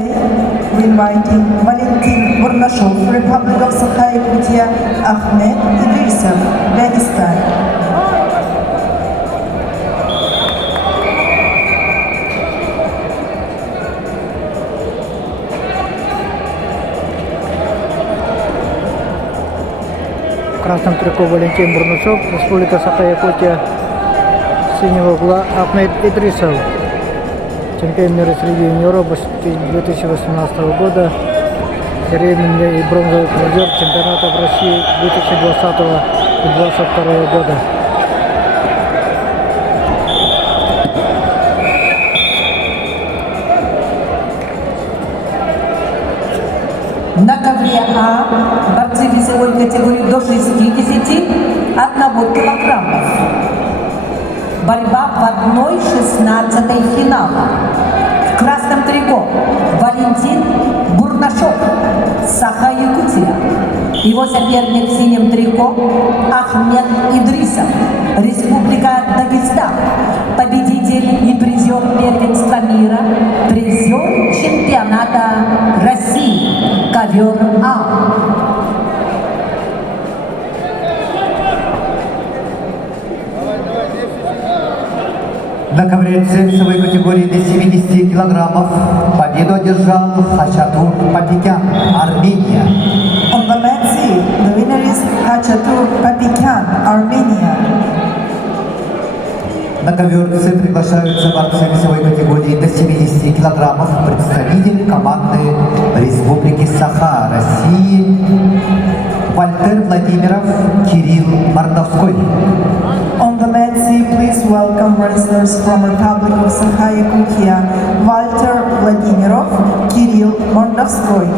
We're inviting Valentin Burnashov, Republic of Sakha-Yakutia, Ahmed Idrisov, Dagestan. В красном трико Валентин Бурнашов, Республика Саха-Якутия, синего угла Ахмед Идрисов, чемпион мира среди юниоров 2018 года, серебряный и бронзовый призер чемпионатов России 2020 и 2022 года. На ковре А борцы весовой категории до 61 килограммов. Борьба в 1/16 финала. В красном трико Валентин Бурнашов, Саха-Якутия. Его соперник в синем трико Ахмед Идрисов, Республика Дагестан. Победитель и призер первенства мира, призер чемпионата России. Ковер А. На ковре С весовой категории до 70 килограммов победу одержал Хачатур Папикян, Армения. On the mat C, the winner is Hachatur Papikyan, Armenia. На ковер С приглашаются борцы весовой категории до 70 килограммов, представитель команды Республики Саха, России, Вальтер Владимиров, Кирилл Мордовской. On the mat C, please welcome wrestlers from Republic of Sakha-Yakutia, Walter Vladimirov, Kirill Mordovskoy.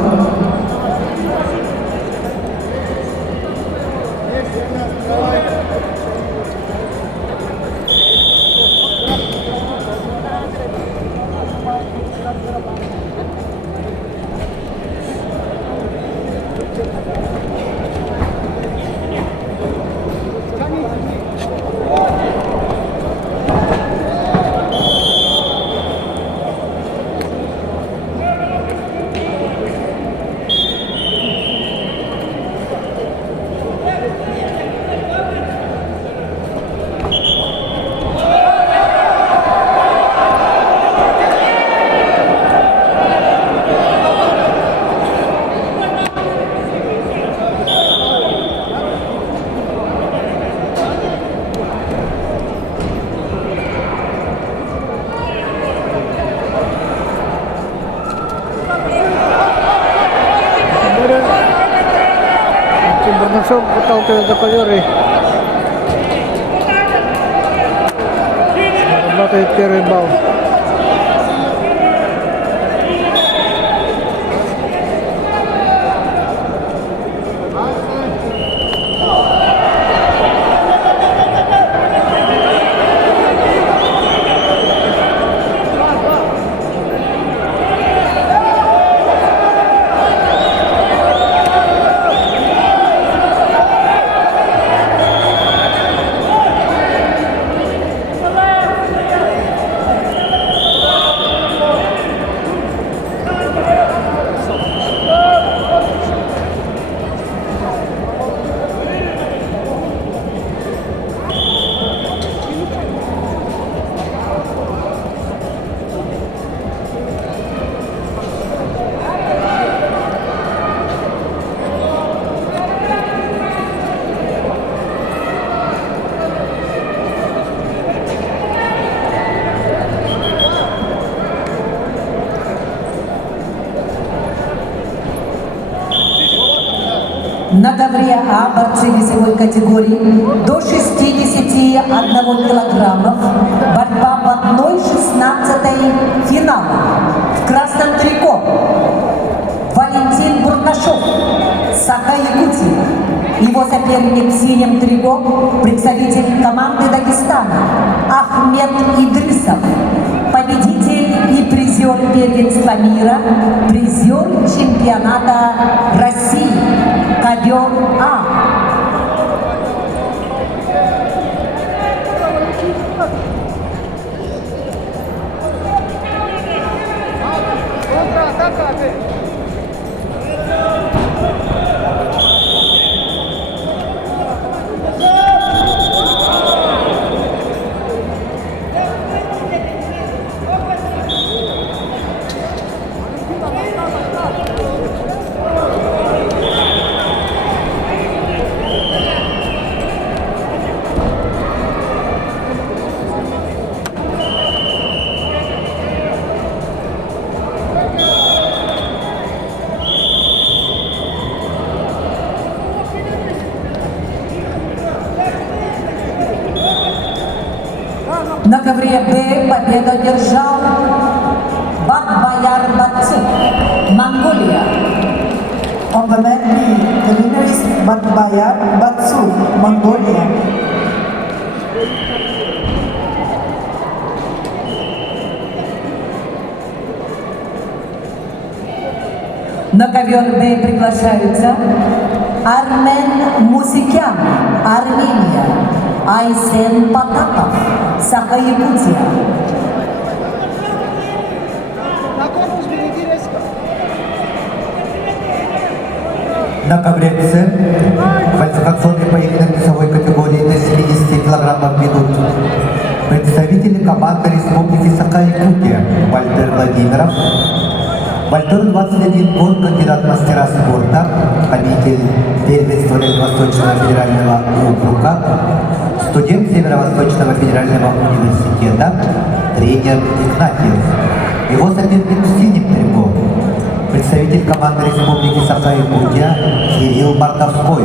Бурнашов выталкивает за ковер и работает первый балл. На ковре А борцы весовой категории до 61 килограммов. Борьба в 1/16 финала. В красном трико Валентин Бурнашов, Саха-Якутия. Его соперник в синем трико представитель команды Дагестана Ахмед Идрисов. Победитель и призер первенства мира, призер чемпионата России. Ковер А. Контратака! На ковре Б победу одержал Бакбаяр Батцук, Монголия. On the mat B, the winner is Batbayar Batsu, Mongolia. На ковер Б приглашаются Армен Мусикян, Армения, Айсен Потапов, Саха-Якутия. На ковре С квалификационный поединок весовой категории до 70 килограммов ведут представители команды Республики Саха-Якутия Вальтер Владимиров. Вальтеру 21 год, кандидат в мастера спорта, победитель первенства Восточного федерального округа, студент Северо-Восточного федерального университета, тренер Игнатьев. Его соперник в синем трико, представитель команды Республики Саха-Якутия Кирилл Мордовской.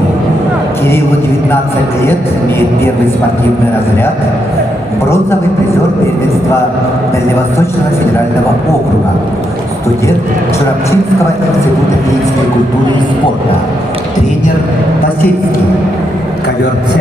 Кириллу 19 лет, имеет первый спортивный разряд, бронзовый призер первенства Дальневосточного федерального округа, студент Шарапчинского института физической культуры и спорта, тренер Васильский. Ковер С.